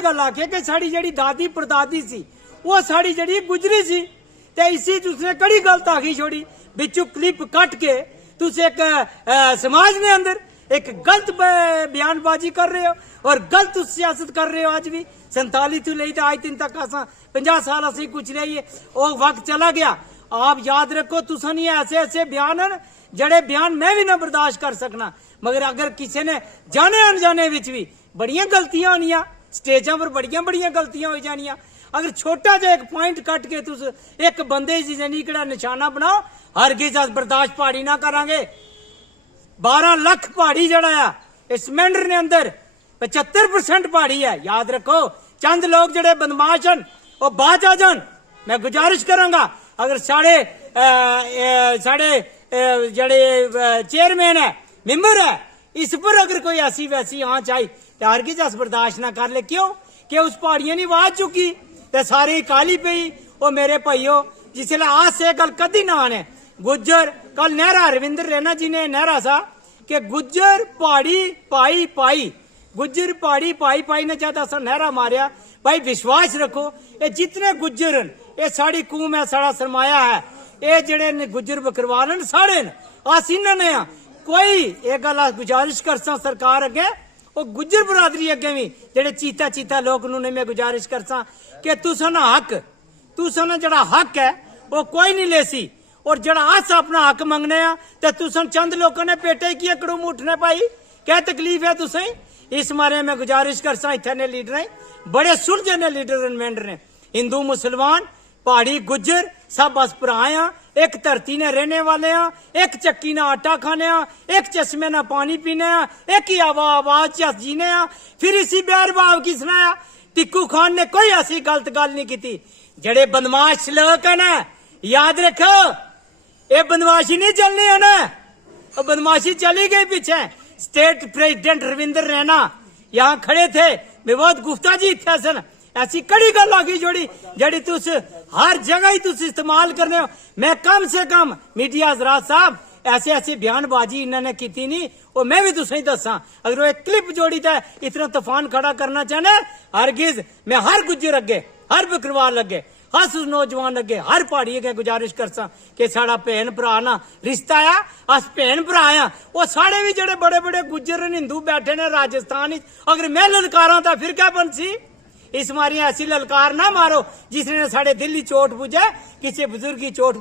गल आखे कि साड़ी जड़ी दादी परदादी सी वो साड़ी जड़ी गुजरी सी ते इसी तुसने कड़ी गलत आखी छोड़ी बिचू क्लिप कट के तुस एक समाज ने अंदर एक गलत बयानबाजी कर रहे हो और गलत सियासत कर रहे हो। आज भी 47 तो ले आज दिन तक असा 50 साल असी कुछ रही है वो वक्त चला गया। आप याद रखो तुसा नहीं ऐसे ऐसे बयान हैं जड़े बयान मैं भी ना बर्दाश्त कर सकना, मगर अगर किसी ने जाने अनजाने विच भी बड़ियां गलतियां होनियां स्टेजा पर बड़ियां बड़ियां गलतियां हो जानियां। अगर छोटा जा एक पॉइंट कट के तुस एक बंदे जिकड़ा निशाना बनाओ हरगिज अस बर्दाश्त पहाड़ी ना करांगे। 12 लाख पहाड़ी जड़ा है इस मेंढर ने अंदर 75% पहाड़ी है। याद रखो चंद लोग जड़े बदमाश हैं वो बाज आ जान। मैं गुजारिश करांगा अगर साढ़े जड़े चेयरमैन है मेंबर है इस पर अगर कोई ऐसी वैसी आंच आई तो हरगिज अस बर्दाश्त ना कर ले। क्यों कि उस पहाड़ियां ने आवाज चुकी ते सारी काली पई। वो मेरे भाइयों जिसले आज से गल कदी ना आने गुज्जर कल नहरा रविंद्र रैना जी ने नहरा सा कि गुज्जर पहाड़ी पाई पाई गुज्जर पहाड़ी पाई पाई ने ज्यादा सा नहरा मारिया। भाई विश्वास रखो ये जितने गुज्जर हैं ये साड़ी कौम है साड़ा सरमाया है। ये जड़े गुज्जर बकरवाल हैं साढ़े अस इन्होंने कोई एक गल गुजारिश करसा सरकार अगे वो गुज्जर बरादरी अगे भी जेडे चीता चीता लोग उन्होंने मैं गुजारिश करसा कि तुसा ना हक तुसा ना जड़ा हक है वो कोई नहीं लेसी और जड़ा अस अपना हक मंगने ते तुसा चंद लोगों ने पेटे की कड़ूम उठने पाई क्या तकलीफ है तुसें। इस मारे मैं गुजारिश करसा इतने लीडर बड़े सुलझे ने लीडर मेंढर ने हिंदू मुसलमान पहाड़ी गुज्जर सब अस भरा एक धरती ने रहने वाले एक चक्की ना आटा खाने एक चश्मे ना पानी पीने एक ही आवाज च जीने फिर इसी बैर भाव की सुनाया। टिक्कू खान ने कोई ऐसी गलत गल नहीं की। जड़े बदमाश लोग है ना याद रखो ये बदमाशी नहीं चलनी है ना वो बदमाशी चली गई पीछे। स्टेट प्रेसिडेंट रविंद्र रैना यहाँ खड़े थे विभोद गुप्ता जी थे सन ऐसी कड़ी गल आ गई जोड़ी जड़ी तुस हर जगह ही तुस इस्तेमाल करने हो। मैं कम से कम मीडिया हजरात साहब ऐसे ऐसे बयानबाजी इन्होंने की नहीं वो मैं भी तुसें दसा अगर वो एक क्लिप जोड़ी था इतना तूफान खड़ा करना चाहना हरगिज मैं हर गुज्जर अगे हर बकरवाल अगे हर नौजवान अगे हर पहाड़ी अगे गुजारिश करसा कि साड़ा भैन भरा ना रिश्ता आ अस भैन भरा आ वो साढ़े भी जड़े बड़े बड़े गुज्जर हिंदू बैठे ने राजस्थान अगर मैं ललकारा था फिर क्या बनसी। इस मारी ऐसी ललकार ना मारो जिसने साढ़े दिल की चोट पुजे किसी बुजुर्ग की चोट